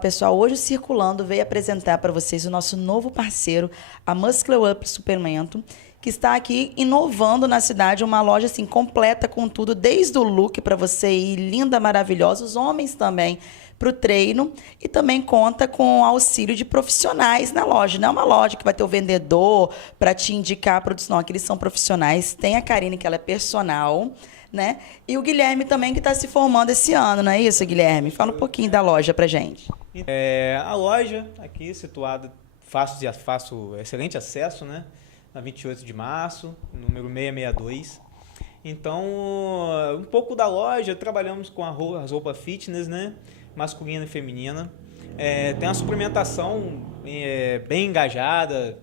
pessoal, hoje o Circulando veio apresentar para vocês o nosso novo parceiro, a Muscle Up Suplemento, que está aqui inovando na cidade, uma loja assim completa com tudo, desde o look para você ir linda, maravilhosa, os homens também para o treino, e também conta com auxílio de profissionais na loja. Não é uma loja que vai ter o vendedor para te indicar a produção, não, aqui eles são profissionais. Tem a Karine, que ela é personal, né? E o Guilherme também, que está se formando esse ano, não é isso, Guilherme? Fala um pouquinho da loja pra gente. A loja aqui situada, fácil, excelente acesso, né? Na 28 de março, número 662. Então, um pouco da loja, trabalhamos com as roupas fitness, né? Masculina e feminina. Tem uma suplementação bem engajada,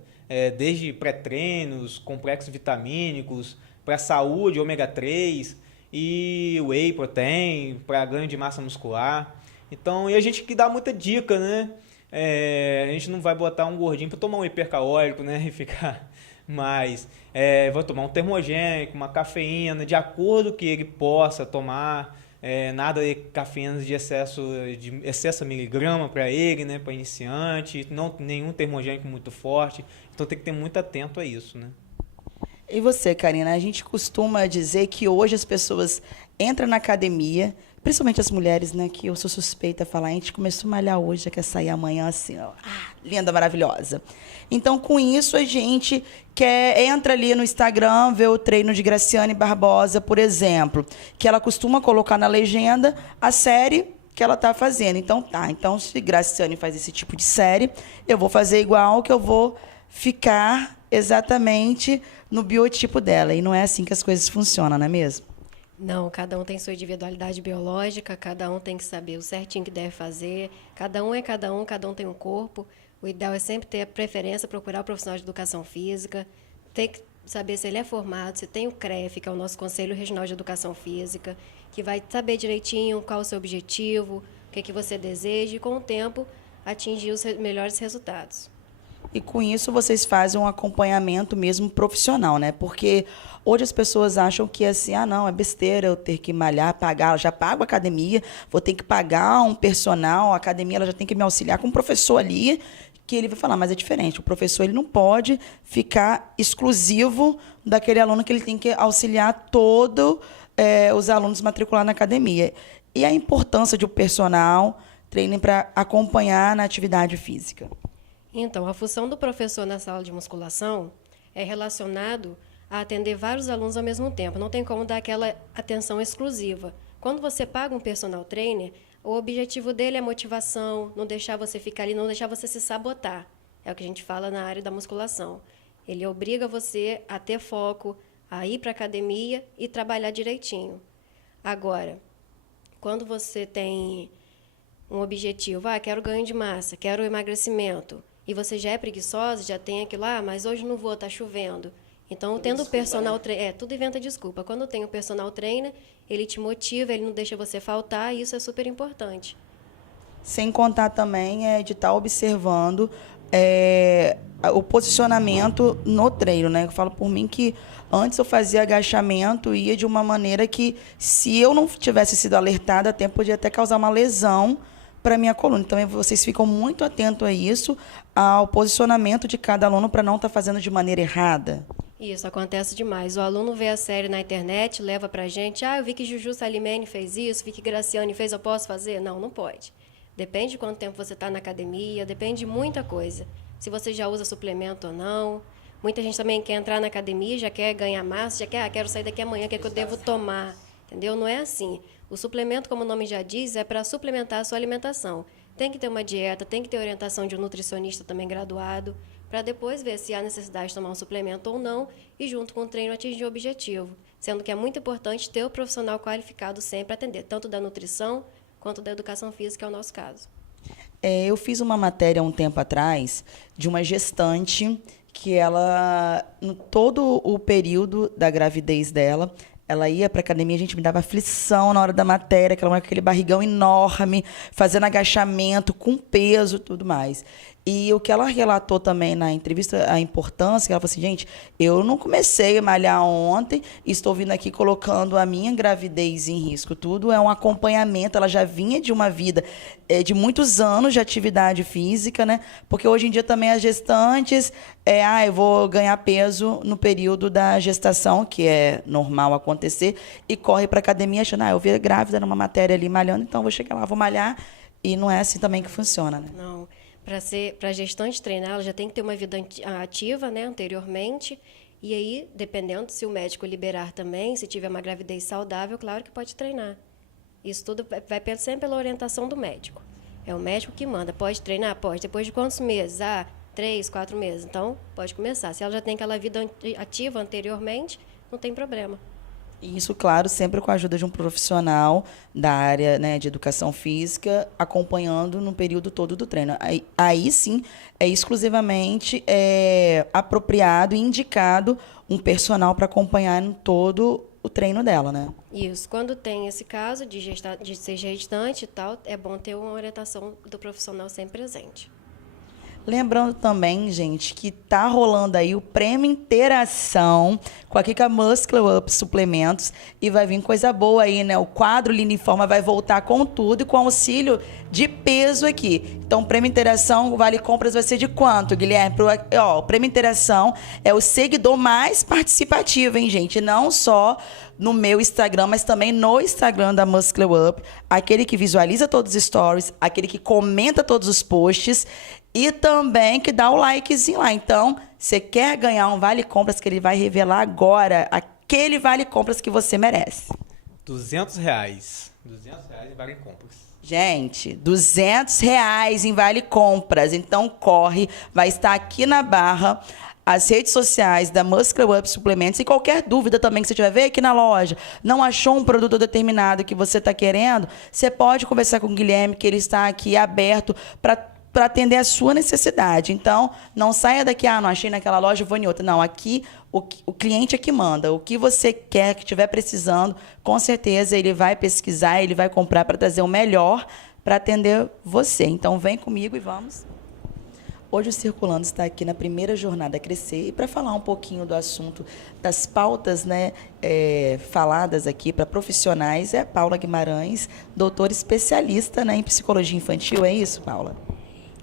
desde pré-treinos, complexos vitamínicos, para saúde, ômega 3 e whey protein, para ganho de massa muscular. Então, e a gente que dá muita dica, né? A gente não vai botar um gordinho para tomar um hipercalórico, né? E ficar mais. Vai tomar um termogênico, uma cafeína, de acordo que ele possa tomar. Nada de cafeína de excesso miligrama para ele, né? Para iniciante. Não, nenhum termogênico muito forte. Então tem que ter muito atento a isso, né? E você, Karina? A gente costuma dizer que hoje as pessoas entram na academia, principalmente as mulheres, né? Que eu sou suspeita a falar, a gente começou a malhar hoje, já quer sair amanhã assim, ó, linda, maravilhosa. Então, com isso, a gente entra ali no Instagram, vê o treino de Graciane Barbosa, por exemplo, que ela costuma colocar na legenda a série que ela está fazendo. Então, se Graciane faz esse tipo de série, eu vou fazer igual, que eu vou ficar exatamente no biotipo dela. E não é assim que as coisas funcionam, não é mesmo? Não, cada um tem sua individualidade biológica, cada um tem que saber o certinho que deve fazer, cada um cada um tem um corpo. O ideal é sempre ter a preferência, procurar o profissional de educação física, tem que saber se ele é formado, se tem o CREF, que é o nosso Conselho Regional de Educação Física, que vai saber direitinho qual é o seu objetivo, o que você deseja e, com o tempo, atingir os melhores resultados. E com isso vocês fazem um acompanhamento mesmo profissional, né? Porque hoje as pessoas acham que assim, não, é besteira eu ter que malhar, pagar, eu já pago a academia, vou ter que pagar um personal, a academia ela já tem que me auxiliar com um professor ali, que ele vai falar, mas é diferente. O professor ele não pode ficar exclusivo daquele aluno, que ele tem que auxiliar todos os alunos matriculados na academia. E a importância de um personal treino para acompanhar na atividade física. Então, a função do professor na sala de musculação é relacionado a atender vários alunos ao mesmo tempo. Não tem como dar aquela atenção exclusiva. Quando você paga um personal trainer, o objetivo dele é motivação, não deixar você ficar ali, não deixar você se sabotar. É o que a gente fala na área da musculação. Ele obriga você a ter foco, a ir para a academia e trabalhar direitinho. Agora, quando você tem um objetivo, quero ganho de massa, quero emagrecimento, e você já é preguiçosa, já tem aquilo, mas hoje não vou, está chovendo. Então, tendo o personal trainer, tudo inventa desculpa. Quando tem o personal trainer, ele te motiva, ele não deixa você faltar, e isso é super importante. Sem contar também de estar observando o posicionamento no treino, né? Eu falo por mim que antes eu fazia agachamento e ia de uma maneira que, se eu não tivesse sido alertada a tempo, podia até causar uma lesão para a minha coluna. Então, vocês ficam muito atentos a isso, ao posicionamento de cada aluno, para não estar fazendo de maneira errada. Isso, acontece demais. O aluno vê a série na internet, leva para a gente, eu vi que Juju Salimene fez isso, vi que Graciane fez, eu posso fazer? Não, não pode. Depende de quanto tempo você está na academia, depende de muita coisa. Se você já usa suplemento ou não. Muita gente também quer entrar na academia, já quer ganhar massa, já quer, quero sair daqui amanhã, o que eu devo tomar? Entendeu? Não é assim. O suplemento, como o nome já diz, é para suplementar a sua alimentação. Tem que ter uma dieta, tem que ter orientação de um nutricionista também graduado, para depois ver se há necessidade de tomar um suplemento ou não, e junto com o treino atingir o objetivo. Sendo que é muito importante ter o profissional qualificado sempre a atender, tanto da nutrição quanto da educação física, é o nosso caso. Eu fiz uma matéria um tempo atrás de uma gestante que ela, no todo o período da gravidez dela, ela ia para a academia, a gente me dava aflição na hora da matéria, aquela mulher com aquele barrigão enorme, fazendo agachamento, com peso e tudo mais. E o que ela relatou também na entrevista, a importância, ela falou assim, gente, eu não comecei a malhar ontem, estou vindo aqui colocando a minha gravidez em risco. Tudo é um acompanhamento, ela já vinha de uma vida de muitos anos de atividade física, né? Porque hoje em dia também as gestantes, eu vou ganhar peso no período da gestação, que é normal acontecer, e corre para academia achando, eu vi grávida numa matéria ali malhando, então vou chegar lá, vou malhar, e não é assim também que funciona, né? Não. Para a gestante treinar, ela já tem que ter uma vida ativa, né, anteriormente. E aí, dependendo se o médico liberar também, se tiver uma gravidez saudável, claro que pode treinar. Isso tudo vai sempre pela orientação do médico. É o médico que manda. Pode treinar? Pode. Depois de quantos meses? 3, 4 meses. Então, pode começar. Se ela já tem aquela vida ativa anteriormente, não tem problema. E isso, claro, sempre com a ajuda de um profissional da área, né, de educação física, acompanhando no período todo do treino. Aí sim, é exclusivamente apropriado e indicado um personal para acompanhar em todo o treino dela, né? Isso. Quando tem esse caso de ser gestante e tal, é bom ter uma orientação do profissional sempre presente. Lembrando também, gente, que tá rolando aí o prêmio Interação com a Kika Muscle Up Suplementos e vai vir coisa boa aí, né? O quadro Liniforma vai voltar com tudo e com auxílio de peso aqui. Então, o prêmio Interação, o Vale Compras vai ser de quanto, Guilherme? O prêmio Interação é o seguidor mais participativo, hein, gente? Não só no meu Instagram, mas também no Instagram da Muscle Up. Aquele que visualiza todos os stories, aquele que comenta todos os posts e também que dá o likezinho lá. Então, você quer ganhar um Vale Compras que ele vai revelar agora, aquele Vale Compras que você merece. R$200. R$200 em Vale Compras. Gente, R$200 em Vale Compras. Então, corre. Vai estar aqui na barra as redes sociais da Muscle Up Suplementos. E qualquer dúvida também que você tiver, veio aqui na loja, não achou um produto determinado que você está querendo, você pode conversar com o Guilherme, que ele está aqui aberto para atender a sua necessidade. Então, não saia daqui, não achei naquela loja, vou em outra. Não, aqui o cliente é que manda. O que você quer, que estiver precisando, com certeza ele vai pesquisar, ele vai comprar para trazer o melhor para atender você. Então, vem comigo e vamos. Hoje o Circulando está aqui na primeira jornada Crescer e para falar um pouquinho do assunto das pautas, né, faladas aqui para profissionais, é a Paula Guimarães, doutora especialista, né, em psicologia infantil. É isso, Paula?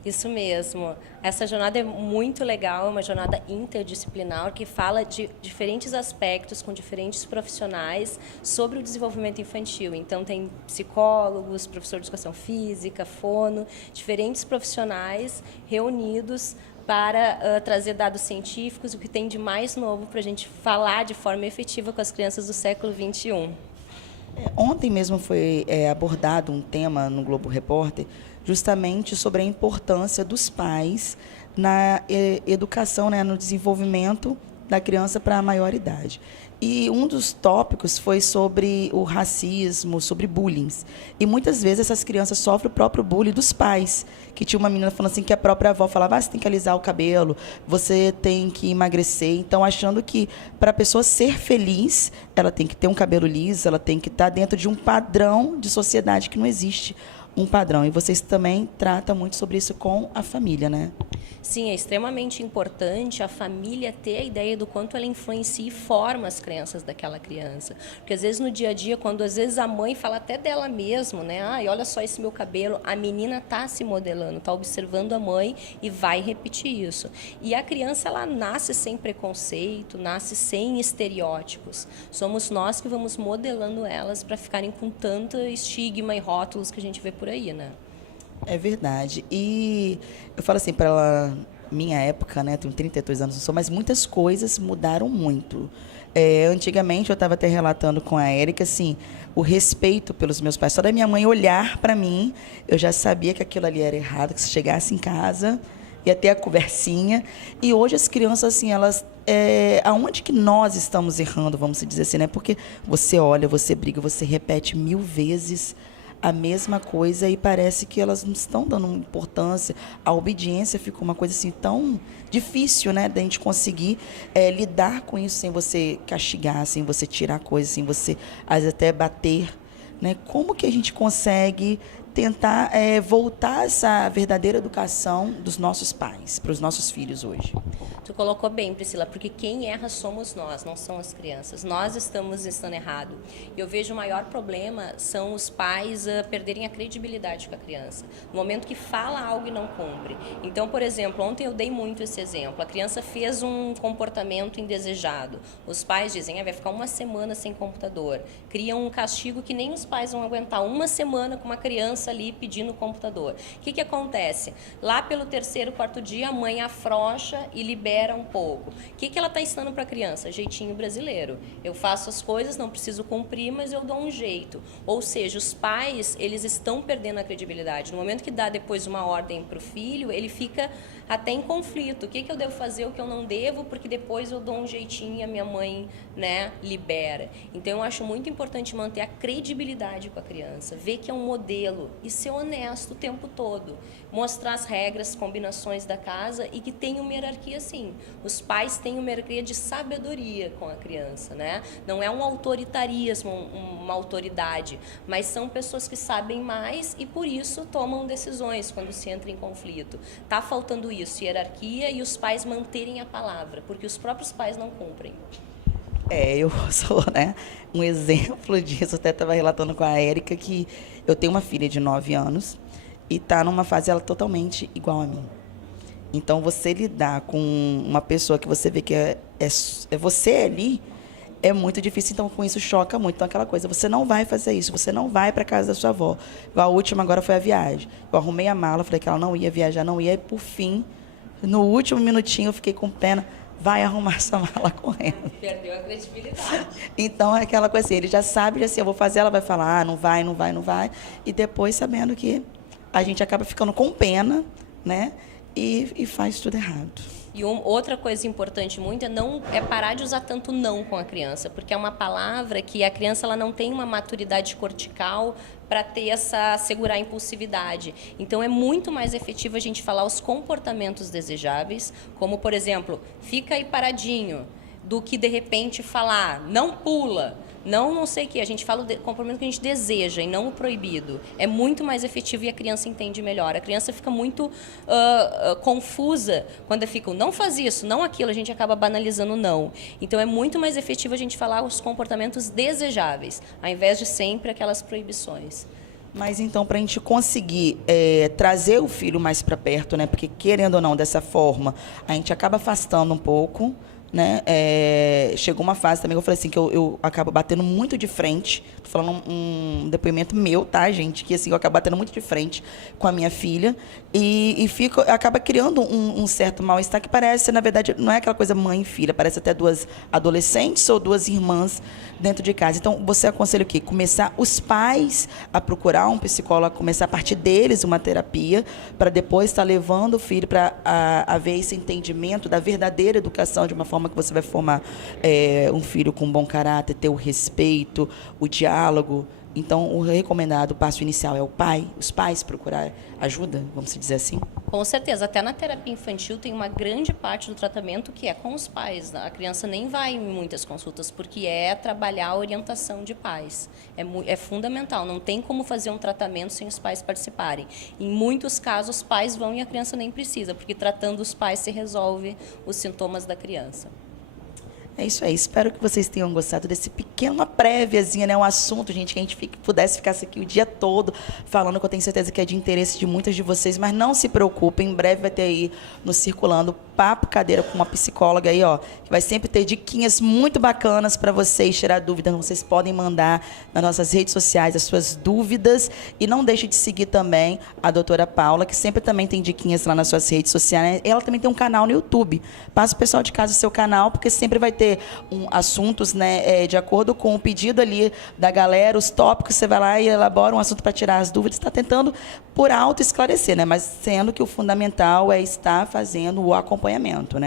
Isso mesmo. Essa jornada é muito legal, é uma jornada interdisciplinar que fala de diferentes aspectos com diferentes profissionais sobre o desenvolvimento infantil. Então, tem psicólogos, professor de educação física, fono, diferentes profissionais reunidos para trazer dados científicos, o que tem de mais novo para a gente falar de forma efetiva com as crianças do século XXI. Ontem mesmo foi abordado um tema no Globo Repórter justamente sobre a importância dos pais na educação, né, no desenvolvimento da criança para a maioridade. E um dos tópicos foi sobre o racismo, sobre bullying. E muitas vezes essas crianças sofrem o próprio bullying dos pais. Que tinha uma menina falando assim que a própria avó falava, você tem que alisar o cabelo, você tem que emagrecer. Então, achando que para a pessoa ser feliz, ela tem que ter um cabelo liso, ela tem que estar dentro de um padrão de sociedade que não existe um padrão. E vocês também tratam muito sobre isso com a família, né? Sim, é extremamente importante a família ter a ideia do quanto ela influencia e forma as crenças daquela criança. Porque às vezes no dia a dia, quando às vezes a mãe fala até dela mesma, né? Olha só esse meu cabelo, a menina está se modelando, está observando a mãe e vai repetir isso. E a criança, ela nasce sem preconceito, nasce sem estereótipos. Somos nós que vamos modelando elas para ficarem com tanto estigma e rótulos que a gente vê por aí, né? É verdade. E eu falo assim, para minha época, né, tenho 32 anos, não sou, mas muitas coisas mudaram muito. Antigamente, eu estava até relatando com a Érica, assim, o respeito pelos meus pais. Só da minha mãe olhar para mim, eu já sabia que aquilo ali era errado, que se chegasse em casa, ia ter a conversinha. E hoje as crianças, assim, elas... aonde que nós estamos errando, vamos dizer assim, né? Porque você olha, você briga, você repete 1000 vezes a mesma coisa e parece que elas não estão dando importância. A obediência ficou uma coisa assim tão difícil, né, da gente conseguir lidar com isso sem você castigar, sem você tirar coisas, sem você às vezes até bater, né? Como que a gente consegue tentar voltar essa verdadeira educação dos nossos pais para os nossos filhos hoje? Tu colocou bem, Priscila, porque quem erra somos nós, não são as crianças. Nós estamos errado. E eu vejo o maior problema são os pais perderem a credibilidade com a criança. No momento que fala algo e não cumpre. Então, por exemplo, ontem eu dei muito esse exemplo. A criança fez um comportamento indesejado. Os pais dizem, vai ficar uma semana sem computador. Criam um castigo que nem os pais vão aguentar. Uma semana com uma criança ali pedindo computador. O que acontece? Lá pelo 3º, 4º dia, a mãe afrouxa e libera um pouco. O que ela está ensinando para a criança? Jeitinho brasileiro. Eu faço as coisas, não preciso cumprir, mas eu dou um jeito. Ou seja, os pais, eles estão perdendo a credibilidade. No momento que dá depois uma ordem para o filho, ele fica até em conflito. O que eu devo fazer, o que eu não devo, porque depois eu dou um jeitinho e a minha mãe, libera. Então, eu acho muito importante manter a credibilidade com a criança, ver que é um modelo e ser honesto o tempo todo. Mostrar as regras, combinações da casa e que tem uma hierarquia, sim. Os pais têm uma hierarquia de sabedoria com a criança, Não é um autoritarismo, uma autoridade, mas são pessoas que sabem mais e, por isso, tomam decisões quando se entra em conflito. Está faltando isso, hierarquia e os pais manterem a palavra, porque os próprios pais não cumprem. Eu sou, um exemplo disso. Eu até estava relatando com a Érica que eu tenho uma filha de 9 anos e está numa fase ela totalmente igual a mim. Então, você lidar com uma pessoa que você vê que é você ali, é muito difícil. Então, com isso, choca muito. Então, aquela coisa, você não vai fazer isso, você não vai para casa da sua avó. A última agora foi a viagem. Eu arrumei a mala, falei que ela não ia viajar, não ia. E, por fim, no último minutinho, eu fiquei com pena. Vai arrumar essa mala correndo. Perdeu a credibilidade. Então, é aquela coisa assim, ele já sabe, assim, eu vou fazer, ela vai falar, não vai. E depois, sabendo que a gente acaba ficando com pena, e faz tudo errado. E outra coisa importante muito é parar de usar tanto não com a criança, porque é uma palavra que a criança ela não tem uma maturidade cortical para segurar a impulsividade. Então, é muito mais efetivo a gente falar os comportamentos desejáveis, como, por exemplo, fica aí paradinho, do que, de repente, falar, não pula, não sei o que. A gente fala o comportamento que a gente deseja e não o proibido. É muito mais efetivo e a criança entende melhor. A criança fica muito confusa quando fica, não faz isso, não aquilo. A gente acaba banalizando não. Então, é muito mais efetivo a gente falar os comportamentos desejáveis, ao invés de sempre aquelas proibições. Mas, então, para a gente conseguir trazer o filho mais para perto, porque, querendo ou não, dessa forma, a gente acaba afastando um pouco, chegou uma fase também que eu falei assim, que eu acabo batendo muito de frente. Tô falando um depoimento meu, tá, gente? Que assim, eu acabo batendo muito de frente com a minha filha e acaba criando um certo mal-estar que parece, na verdade, não é aquela coisa mãe e filha, parece até 2 adolescentes ou 2 irmãs dentro de casa. Então, você aconselha o quê? Começar os pais a procurar um psicólogo, começar a partir deles uma terapia, para depois estar levando o filho para haver esse entendimento da verdadeira educação, de uma forma que você vai formar um filho com bom caráter, ter o respeito, o diálogo. Então, o recomendado, o passo inicial é os pais procurar ajuda, vamos dizer assim? Com certeza. Até na terapia infantil tem uma grande parte do tratamento que é com os pais. A criança nem vai em muitas consultas, porque é trabalhar a orientação de pais. É fundamental. Não tem como fazer um tratamento sem os pais participarem. Em muitos casos, os pais vão e a criança nem precisa, porque tratando os pais se resolve os sintomas da criança. É isso aí. Espero que vocês tenham gostado desse pequena préviazinha, um assunto, gente, que a gente pudesse ficar aqui o dia todo falando, que eu tenho certeza que é de interesse de muitas de vocês, mas não se preocupem, em breve vai ter aí no Circulando Papo Cadeira com uma psicóloga aí, que vai sempre ter diquinhas muito bacanas para vocês tirar dúvidas. Vocês podem mandar nas nossas redes sociais as suas dúvidas e não deixe de seguir também a doutora Paula, que sempre também tem diquinhas lá nas suas redes sociais. Ela também tem um canal no YouTube. Passa o pessoal de casa o seu canal, porque sempre vai ter assuntos, de acordo com o pedido ali da galera, os tópicos, você vai lá e elabora um assunto para tirar as dúvidas, está tentando por alto esclarecer, mas sendo que o fundamental é estar fazendo o acompanhamento,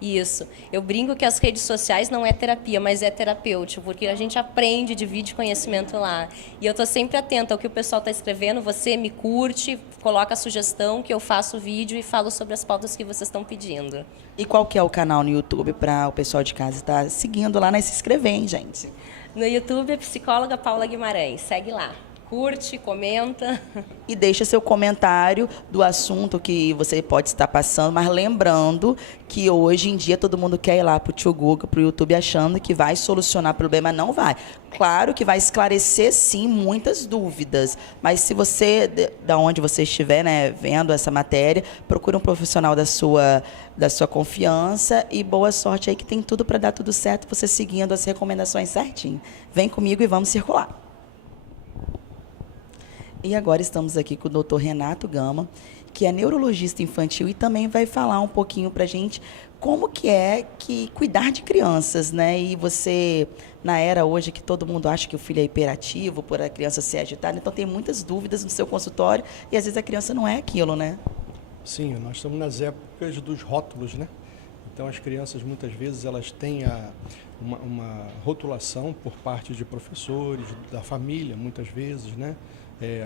Isso. Eu brinco que as redes sociais não é terapia, mas é terapêutico, porque a gente aprende, divide conhecimento lá. E eu estou sempre atenta ao que o pessoal está escrevendo, você me curte, coloca a sugestão que eu faço o vídeo e falo sobre as pautas que vocês estão pedindo. E qual que é o canal no YouTube para o pessoal de casa estar seguindo lá, se inscrever, hein, gente? No YouTube é Psicóloga Paula Guimarães, segue lá. Curte, comenta. E deixa seu comentário do assunto que você pode estar passando, mas lembrando que hoje em dia todo mundo quer ir lá para o tio Google, para o YouTube, achando que vai solucionar o problema, não vai. Claro que vai esclarecer, sim, muitas dúvidas, mas se você, da onde você estiver, né, vendo essa matéria, procure um profissional da sua confiança e boa sorte aí, que tem tudo para dar tudo certo, você seguindo as recomendações certinho. Vem comigo e vamos circular. E agora estamos aqui com o Dr. Renato Gama, que é neurologista infantil e também vai falar um pouquinho para a gente como que é que cuidar de crianças, né? E você, na era hoje que todo mundo acha que o filho é hiperativo por a criança ser agitada, então tem muitas dúvidas no seu consultório e às vezes a criança não é aquilo, né? Sim, nós estamos nas épocas dos rótulos, né? Então as crianças muitas vezes elas têm uma rotulação por parte de professores, da família muitas vezes, né?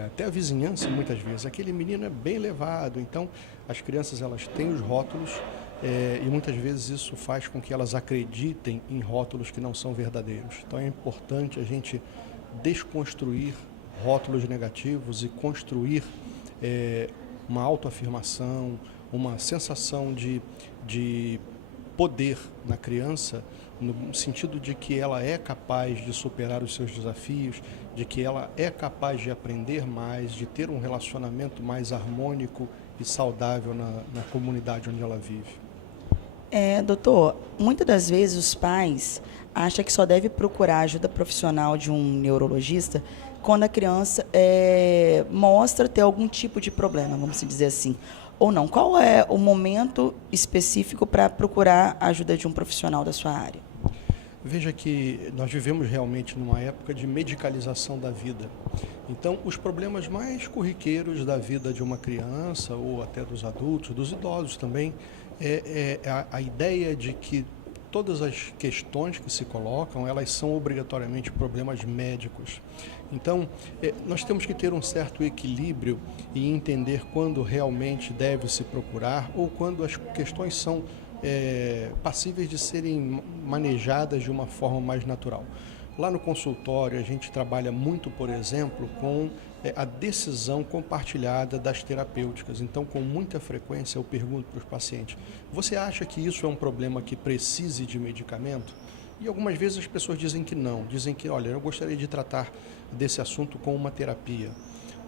Até a vizinhança muitas vezes. Aquele menino é bem elevado, então as crianças elas têm os rótulos e muitas vezes isso faz com que elas acreditem em rótulos que não são verdadeiros. Então é importante a gente desconstruir rótulos negativos e construir uma autoafirmação, uma sensação de poder na criança, no sentido de que ela é capaz de superar os seus desafios, de que ela é capaz de aprender mais, de ter um relacionamento mais harmônico e saudável na comunidade onde ela vive. Doutor, muitas das vezes os pais acham que só deve procurar ajuda profissional de um neurologista quando a criança mostra ter algum tipo de problema, vamos dizer assim. Ou não? Qual é o momento específico para procurar a ajuda de um profissional da sua área? Veja que nós vivemos realmente numa época de medicalização da vida. Então, os problemas mais corriqueiros da vida de uma criança, ou até dos adultos, dos idosos também, é a ideia de que todas as questões que se colocam, elas são obrigatoriamente problemas médicos. Então, nós temos que ter um certo equilíbrio e entender quando realmente deve se procurar ou quando as questões são passíveis de serem manejadas de uma forma mais natural. Lá no consultório, a gente trabalha muito, por exemplo, com a decisão compartilhada das terapêuticas. Então, com muita frequência, eu pergunto para os pacientes, você acha que isso é um problema que precise de medicamento? E algumas vezes as pessoas dizem que não, dizem que, olha, eu gostaria de tratar desse assunto com uma terapia.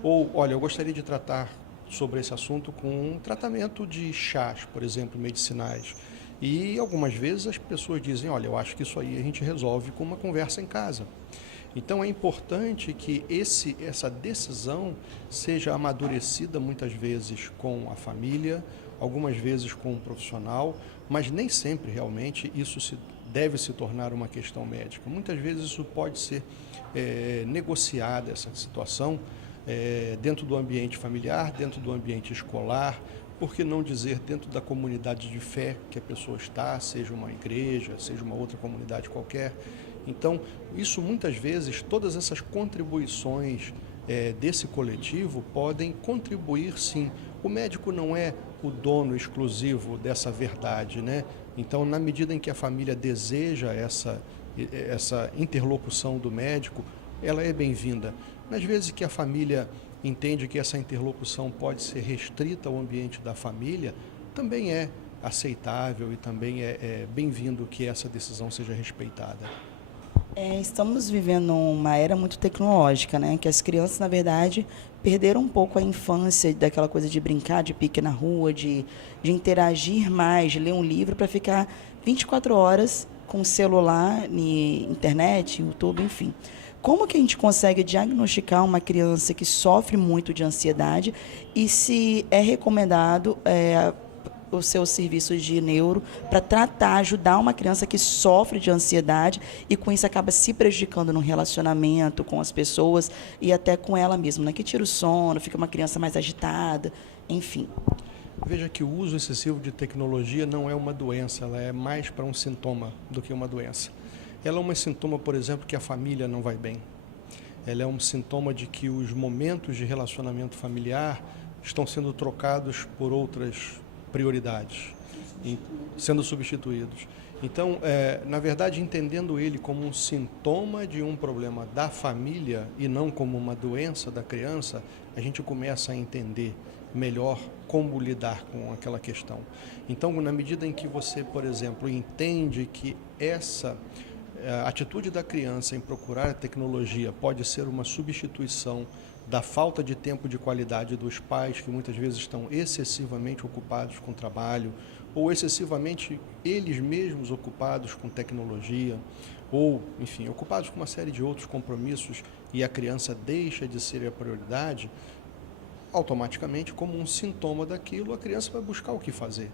Ou, olha, eu gostaria de tratar sobre esse assunto com um tratamento de chás, por exemplo, medicinais. E algumas vezes as pessoas dizem, olha, eu acho que isso aí a gente resolve com uma conversa em casa. Então é importante que essa decisão seja amadurecida muitas vezes com a família, algumas vezes com um profissional, mas nem sempre realmente isso deve se tornar uma questão médica. Muitas vezes isso pode ser negociada, essa situação, dentro do ambiente familiar, dentro do ambiente escolar, por que não dizer dentro da comunidade de fé que a pessoa está, seja uma igreja, seja uma outra comunidade qualquer. Então, isso muitas vezes, todas essas contribuições desse coletivo podem contribuir sim. O médico não é o dono exclusivo dessa verdade, né? Então, na medida em que a família deseja essa interlocução do médico, ela é bem-vinda. Às vezes que a família entende que essa interlocução pode ser restrita ao ambiente da família, também é aceitável e também é bem-vindo que essa decisão seja respeitada. Estamos vivendo uma era muito tecnológica, né? Que as crianças, na verdade, perderam um pouco a infância daquela coisa de brincar, de pique na rua, de interagir mais, de ler um livro para ficar 24 horas com celular, internet, YouTube, enfim. Como que a gente consegue diagnosticar uma criança que sofre muito de ansiedade e se é recomendado os seus serviços de neuro para tratar, ajudar uma criança que sofre de ansiedade e com isso acaba se prejudicando no relacionamento com as pessoas e até com ela mesma, né? Que tira o sono, fica uma criança mais agitada, enfim. Veja que o uso excessivo de tecnologia não é uma doença, ela é mais para um sintoma do que uma doença. Ela é um sintoma, por exemplo, que a família não vai bem. Ela é um sintoma de que os momentos de relacionamento familiar estão sendo trocados por outras prioridades. sendo substituídos. Então, na verdade, entendendo ele como um sintoma de um problema da família e não como uma doença da criança, a gente começa a entender melhor como lidar com aquela questão. Então, na medida em que você, por exemplo, entende que essa atitude da criança em procurar a tecnologia pode ser uma substituição da falta de tempo de qualidade dos pais, que muitas vezes estão excessivamente ocupados com trabalho, ou excessivamente eles mesmos ocupados com tecnologia, ou, enfim, ocupados com uma série de outros compromissos, e a criança deixa de ser a prioridade, automaticamente, como um sintoma daquilo, a criança vai buscar o que fazer.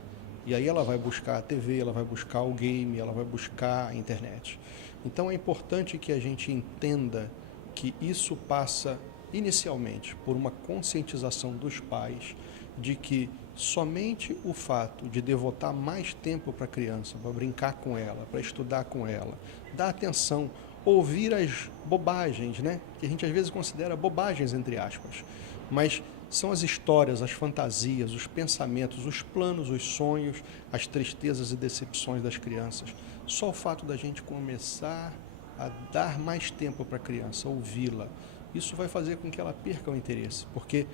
E aí ela vai buscar a TV, ela vai buscar o game, ela vai buscar a internet. Então é importante que a gente entenda que isso passa inicialmente por uma conscientização dos pais de que somente o fato de devotar mais tempo para a criança, para brincar com ela, para estudar com ela, dar atenção, ouvir as bobagens, né? Que a gente às vezes considera bobagens, entre aspas, mas são as histórias, as fantasias, os pensamentos, os planos, os sonhos, as tristezas e decepções das crianças. Só o fato da gente começar a dar mais tempo para a criança, ouvi-la, isso vai fazer com que ela perca o interesse, porque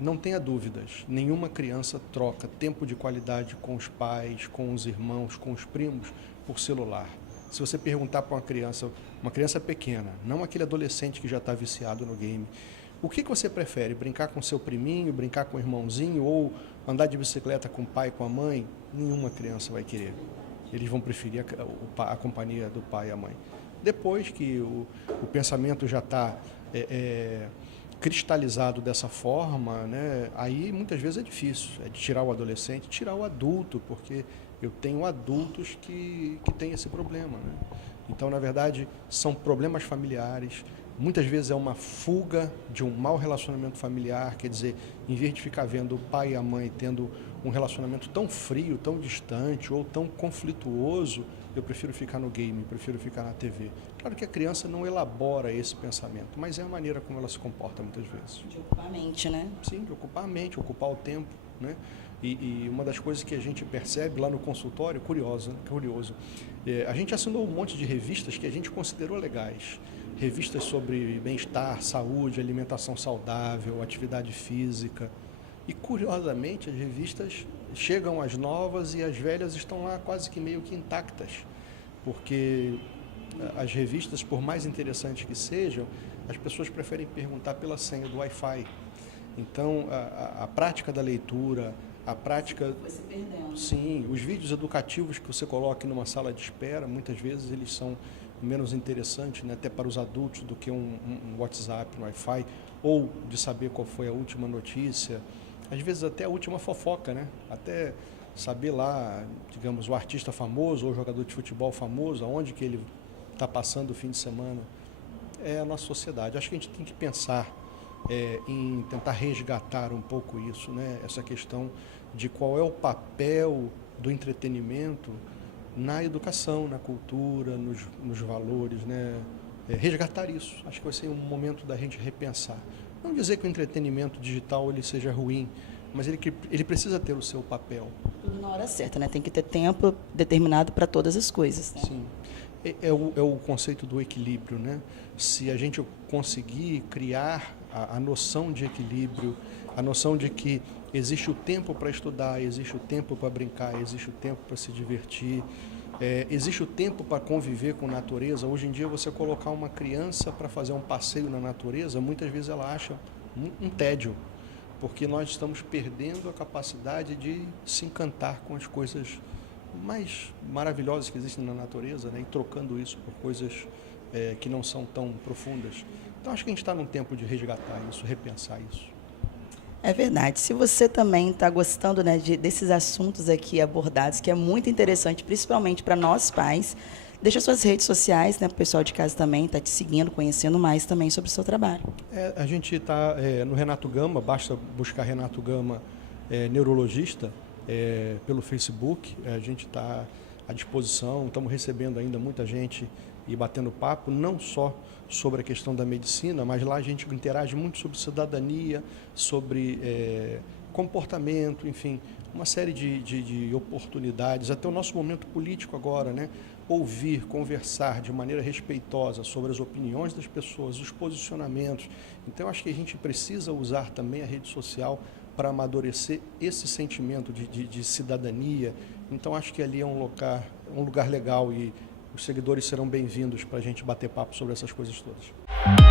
não tenha dúvidas, nenhuma criança troca tempo de qualidade com os pais, com os irmãos, com os primos, por celular. Se você perguntar para uma criança pequena, não aquele adolescente que já está viciado no game, o que você prefere? Brincar com seu priminho, brincar com o irmãozinho ou andar de bicicleta com o pai e com a mãe? Nenhuma criança vai querer. Eles vão preferir a companhia do pai e a mãe. Depois que o pensamento já está cristalizado dessa forma, né, aí muitas vezes é difícil, é de tirar o adolescente, tirar o adulto, porque eu tenho adultos que têm esse problema, né? Então, na verdade, são problemas familiares, muitas vezes é uma fuga de um mau relacionamento familiar, quer dizer, em vez de ficar vendo o pai e a mãe tendo um relacionamento tão frio, tão distante ou tão conflituoso, eu prefiro ficar no game, prefiro ficar na TV. Claro que a criança não elabora esse pensamento, mas é a maneira como ela se comporta muitas vezes. De ocupar a mente, né? Sim, de ocupar a mente, ocupar o tempo, né? E uma das coisas que a gente percebe lá no consultório, curioso, a gente assinou um monte de revistas que a gente considerou legais. Revistas sobre bem-estar, saúde, alimentação saudável, atividade física. E, curiosamente, as revistas chegam às novas e as velhas estão lá quase que meio que intactas. Porque as revistas, por mais interessantes que sejam, as pessoas preferem perguntar pela senha do Wi-Fi. Então, a prática da leitura, a prática... Foi se perdendo. Sim, os vídeos educativos que você coloca numa sala de espera, muitas vezes eles são menos interessantes, né, até para os adultos, do que um WhatsApp, um Wi-Fi, ou de saber qual foi a última notícia, às vezes até a última fofoca, né? Até saber lá, digamos, o artista famoso ou o jogador de futebol famoso, aonde que ele está passando o fim de semana. É a nossa sociedade. Acho que a gente tem que pensar em tentar resgatar um pouco isso, né? Essa questão de qual é o papel do entretenimento na educação, na cultura, nos valores, né? Resgatar isso. Acho que vai ser um momento da gente repensar. Não dizer que o entretenimento digital ele seja ruim, mas ele precisa ter o seu papel. Tudo na hora certa, né? Tem que ter tempo determinado para todas as coisas. Né? Sim. É o conceito do equilíbrio, né? Se a gente conseguir criar a noção de equilíbrio, a noção de que existe o tempo para estudar, existe o tempo para brincar, existe o tempo para se divertir, existe o tempo para conviver com a natureza. Hoje em dia, você colocar uma criança para fazer um passeio na natureza, muitas vezes ela acha um tédio, porque nós estamos perdendo a capacidade de se encantar com as coisas mais maravilhosas que existem na natureza, né? E trocando isso por coisas que não são tão profundas. Então, acho que a gente está num tempo de resgatar isso, repensar isso. É verdade. Se você também está gostando, né, desses assuntos aqui abordados, que é muito interessante, principalmente para nós pais, deixa suas redes sociais, né, para o pessoal de casa também está te seguindo, conhecendo mais também sobre o seu trabalho. A gente está no Renato Gama, basta buscar Renato Gama, neurologista, pelo Facebook. A gente está à disposição, estamos recebendo ainda muita gente e batendo papo, não só sobre a questão da medicina, mas lá a gente interage muito sobre cidadania, sobre comportamento, enfim, uma série de oportunidades, até o nosso momento político agora, né? Ouvir, conversar de maneira respeitosa sobre as opiniões das pessoas, os posicionamentos. Então, eu acho que a gente precisa usar também a rede social para amadurecer esse sentimento de cidadania. Então, acho que ali é um lugar legal e os seguidores serão bem-vindos para a gente bater papo sobre essas coisas todas.